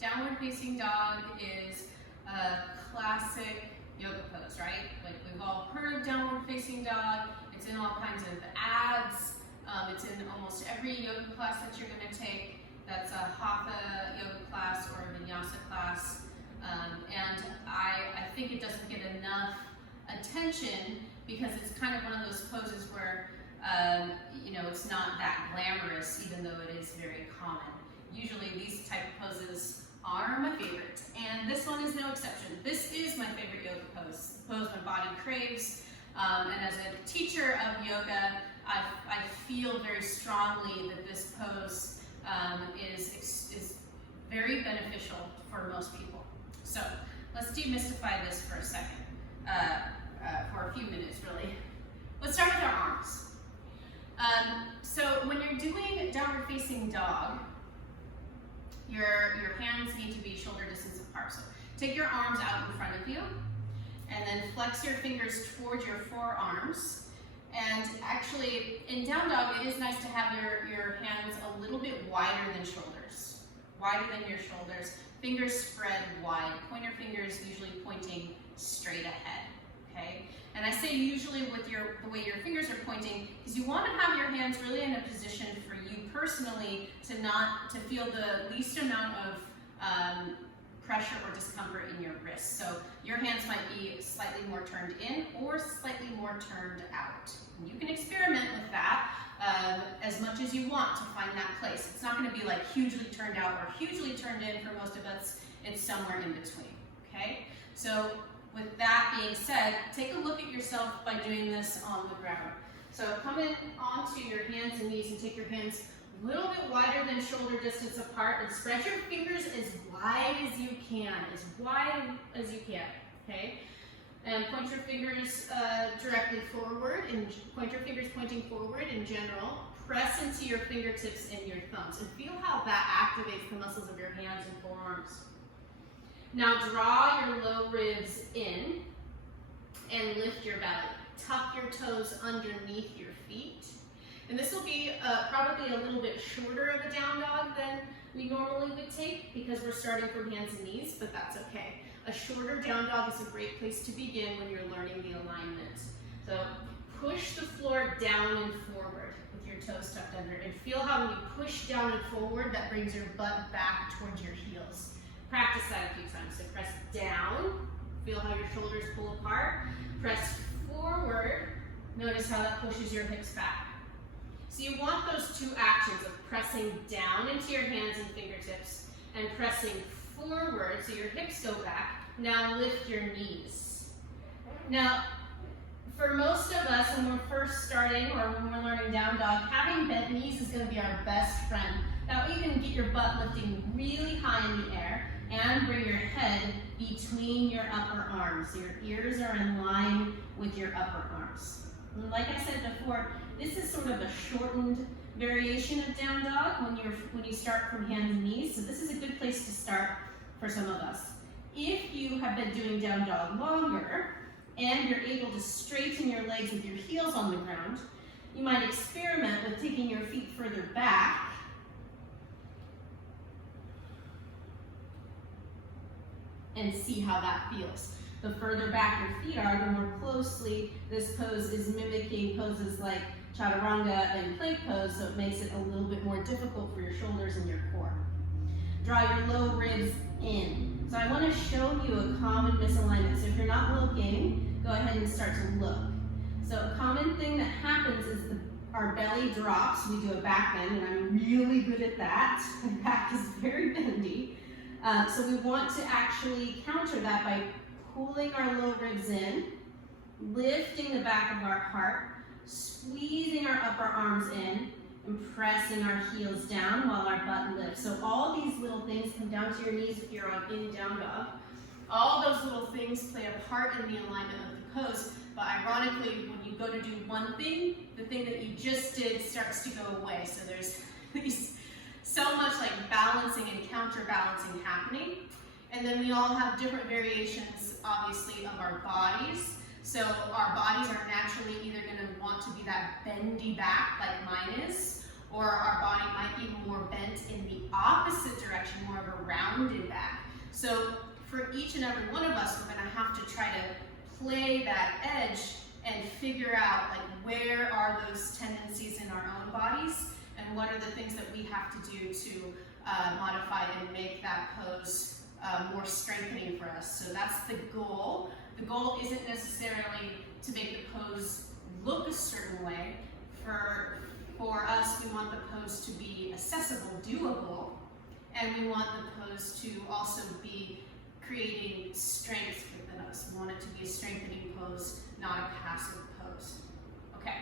Downward facing dog is a classic yoga pose, right? Like we've all heard of downward facing dog. It's in all kinds of ads. It's in almost every yoga class that you're going to take. That's a hatha yoga class or a vinyasa class. And I think it doesn't get enough attention because it's kind of one of those poses where you know, it's not that glamorous, even though it is very common. Usually these type of poses are my favorite, and this one is no exception. This is my favorite yoga pose, the pose my body craves. And as a teacher of yoga, I feel very strongly that this pose is very beneficial for most people. So let's demystify this for a second, for a few minutes really. Let's start with our arms. So when you're doing downward facing dog, your hands need to be shoulder distance apart. So take your arms out in front of you and then flex your fingers towards your forearms. And actually in down dog, it is nice to have your hands a little bit wider than shoulders. Wider than your shoulders. Fingers spread wide. Pointer fingers usually pointing straight ahead. Okay? And I say usually with the way your fingers are pointing, because you want to have your hands really in a position for you personally to feel the least amount of pressure or discomfort in your wrists. So your hands might be slightly more turned in or slightly more turned out. And you can experiment with that as much as you want to find that place. It's not going to be like hugely turned out or hugely turned in for most of us. It's somewhere in between. Okay? So with that being said, take a look at yourself by doing this on the ground. So come in onto your hands and knees and take your hands a little bit wider than shoulder distance apart and spread your fingers as wide as you can, okay? And point your fingers directly forward, and point your fingers pointing forward in general. Press into your fingertips and your thumbs and feel how that activates the muscles of your hands and forearms. Now draw your low ribs in and lift your belly. Tuck your toes underneath your feet. And this will be probably a little bit shorter of a down dog than we normally would take because we're starting from hands and knees, but that's okay. A shorter down dog is a great place to begin when you're learning the alignment. So push the floor down and forward with your toes tucked under. And feel how when you push down and forward, that brings your butt back towards your heels. Practice that a few times. So press down, feel how your shoulders pull apart. Press forward, notice how that pushes your hips back. So you want those two actions of pressing down into your hands and fingertips and pressing forward so your hips go back. Now lift your knees. Now, for most of us when we're first starting or when we're learning down dog, having bent knees is going to be our best friend. That way you can get your butt lifting really high in the air and bring your head between your upper arms. So your ears are in line with your upper arms. And like I said before, this is sort of a shortened variation of down dog when you start from hands and knees. So this is a good place to start for some of us. If you have been doing down dog longer and you're able to straighten your legs with your heels on the ground, you might experiment with taking your feet further back and see how that feels. The further back your feet are, the more closely this pose is mimicking poses like chaturanga and plank pose, so it makes it a little bit more difficult for your shoulders and your core. Draw your low ribs in. So I want to show you a common misalignment. So if you're not looking, go ahead and start to look. So a common thing that happens is our belly drops. We do a back bend, and I'm really good at that. My back is very bendy. So we want to actually counter that by pulling our low ribs in, lifting the back of our heart, squeezing our upper arms in, and pressing our heels down while our butt lifts. So all these little things come down to your knees if you're in down dog. All those little things play a part in the alignment of the pose, but ironically, when you go to do one thing, the thing that you just did starts to go away. So there's so much like balancing and counterbalancing happening. And then we all have different variations, obviously, of our bodies. So our bodies are naturally either going to want to be that bendy back like mine is, or our body might be more bent in the opposite direction, more of a round rounded back. So for each and every one of us, we're gonna have to try to play that edge and figure out like where are those tendencies in our own bodies and what are the things that we have to do to modify and make that pose more strengthening for us. So that's the goal. The goal isn't necessarily to make the pose look a certain way. For us, we want the pose to be accessible, doable, and we want the pose to also be creating strength within us. We want it to be a strengthening pose, not a passive pose. Okay.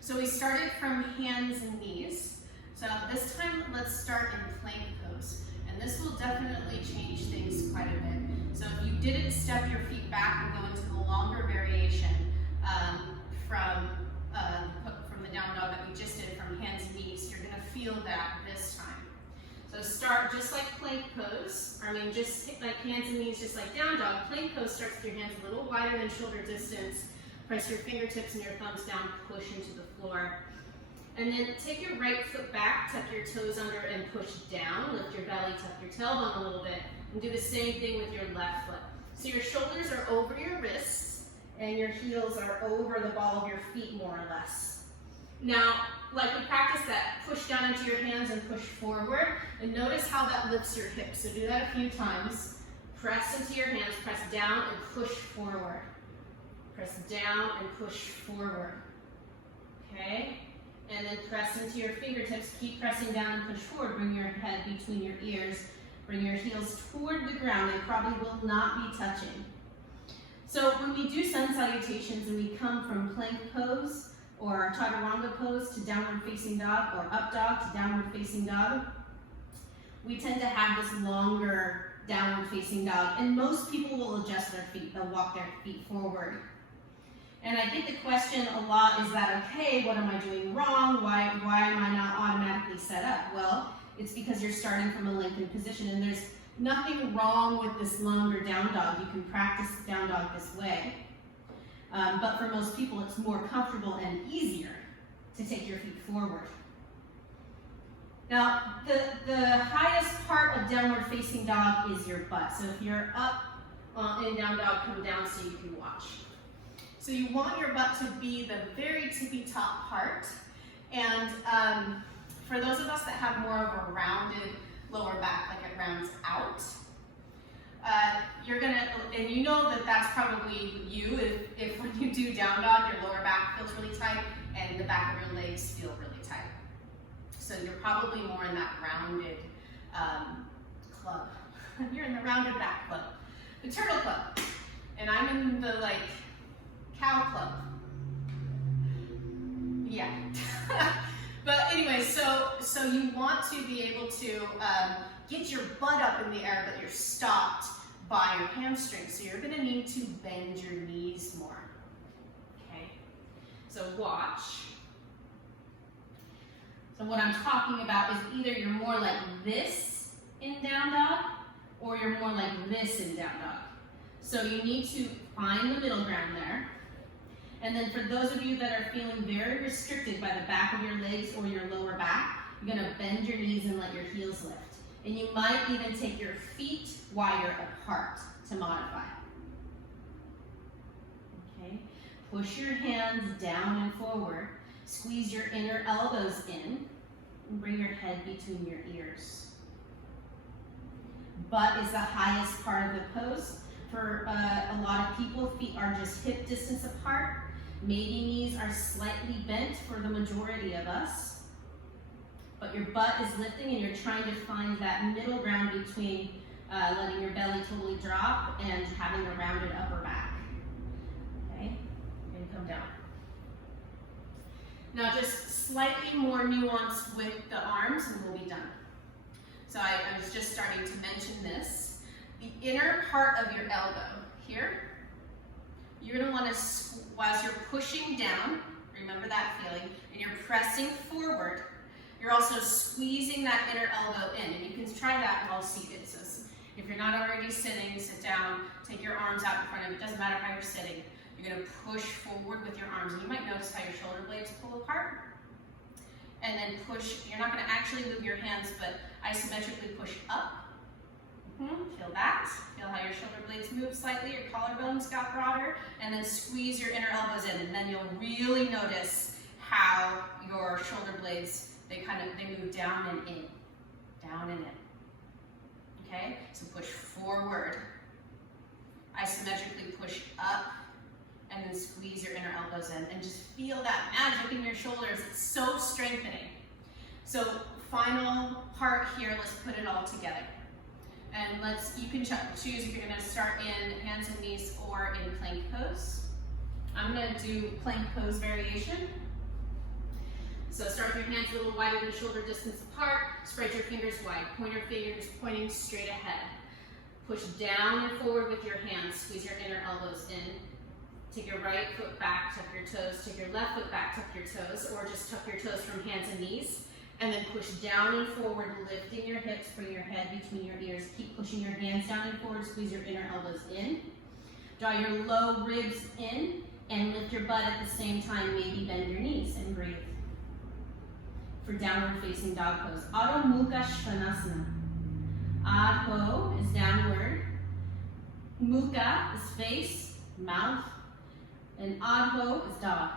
So we started from hands and knees. So this time, let's start in plank pose. And this will definitely change things quite a bit. So if you didn't step your feet back and go into the longer variation from the down dog that we just did from hands and knees, you're gonna feel that this time. So start just like plank pose, just like hands and knees, just like down dog. Plank pose starts with your hands a little wider than shoulder distance. Press your fingertips and your thumbs down, push into the floor. And then take your right foot back, tuck your toes under and push down. Lift your belly, tuck your tailbone a little bit. And do the same thing with your left foot. So your shoulders are over your wrists and your heels are over the ball of your feet more or less. Now, like we practiced that, push down into your hands and push forward. And notice how that lifts your hips. So do that a few times. Press into your hands, press down and push forward. Press down and push forward. Okay? And then press into your fingertips. Keep pressing down and push forward. Bring your head between your ears. Bring your heels toward the ground. They probably will not be touching. So when we do sun salutations and we come from plank pose or chaturanga pose to downward facing dog or up dog to downward facing dog, we tend to have this longer downward facing dog. And most people will adjust their feet. They'll walk their feet forward. And I get the question a lot, is that okay? What am I doing wrong? Why am I not automatically set up? Well, it's because you're starting from a lengthened position and there's nothing wrong with this longer down dog. You can practice down dog this way. But for most people, it's more comfortable and easier to take your feet forward. Now, the highest part of downward facing dog is your butt. So if you're up in down dog, come down so you can watch. So you want your butt to be the very tippy top part. And for those of us that have more of a rounded lower back, like it rounds out, you're gonna, and you know that that's probably you if when you do down dog, your lower back feels really tight and the back of your legs feel really tight. So you're probably more in that rounded club. You're in the rounded back club. The turtle club. And I'm in the cow club. Yeah. But anyway, so you want to be able to get your butt up in the air, but you're stopped by your hamstrings. So you're going to need to bend your knees more. Okay? So watch. So what I'm talking about is either you're more like this in down dog, or you're more like this in down dog. So you need to find the middle ground there. And then for those of you that are feeling very restricted by the back of your legs or your lower back, you're going to bend your knees and let your heels lift. And you might even take your feet wider apart to modify. Okay? Push your hands down and forward. Squeeze your inner elbows in and bring your head between your ears. Butt is the highest part of the pose. For a lot of people, feet are just hip distance apart. Maybe knees are slightly bent for the majority of us. But your butt is lifting and you're trying to find that middle ground between letting your belly totally drop and having a rounded upper back. Okay? And come down. Now just slightly more nuance with the arms and we'll be done. So I was just starting to mention this. The inner part of your elbow here, you're going to want to, as you're pushing down, remember that feeling, and you're pressing forward, you're also squeezing that inner elbow in. And you can try that while seated. So if you're not already sitting, sit down, take your arms out in front of you. It doesn't matter how you're sitting. You're going to push forward with your arms. And you might notice how your shoulder blades pull apart. And then push, you're not going to actually move your hands, but isometrically push up Feel that. Feel how your shoulder blades move slightly, your collarbones got broader, and then squeeze your inner elbows in, and then you'll really notice how your shoulder blades, they move down and in, down and in. Okay, so push forward, isometrically push up, and then squeeze your inner elbows in, and just feel that magic in your shoulders. It's so strengthening. So final part here, let's put it all together. And you can choose if you're gonna start in hands and knees or in plank pose. I'm gonna do plank pose variation. So start with your hands a little wider than shoulder distance apart, spread your fingers wide, point your fingers pointing straight ahead. Push down and forward with your hands, squeeze your inner elbows in. Take your right foot back, tuck your toes, take your left foot back, tuck your toes, or just tuck your toes from hands and knees. And then push down and forward, lifting your hips, bring your head between your ears. Keep pushing your hands down and forward, squeeze your inner elbows in. Draw your low ribs in and lift your butt at the same time. Maybe bend your knees and breathe. For downward facing dog pose. Adho, Mukha, Svanasana. Adho is downward. Mukha is face, mouth. And Adho is dog.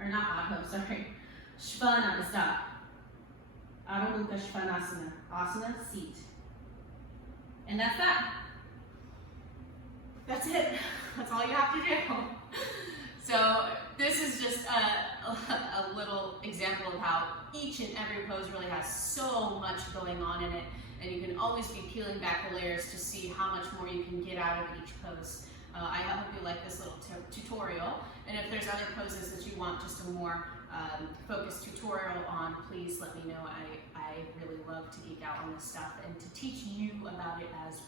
Or not Adho, sorry. Svana is dog. Adho, Mukha, Svanasana. Asana, seat. And that's that. That's it. That's all you have to do. So this is just a little example of how each and every pose really has so much going on in it, and you can always be peeling back the layers to see how much more you can get out of each pose. I hope you like this little tutorial, and if there's other poses that you want just a more focused tutorial on, please let me know. I really love to geek out on this stuff and to teach you about it as well.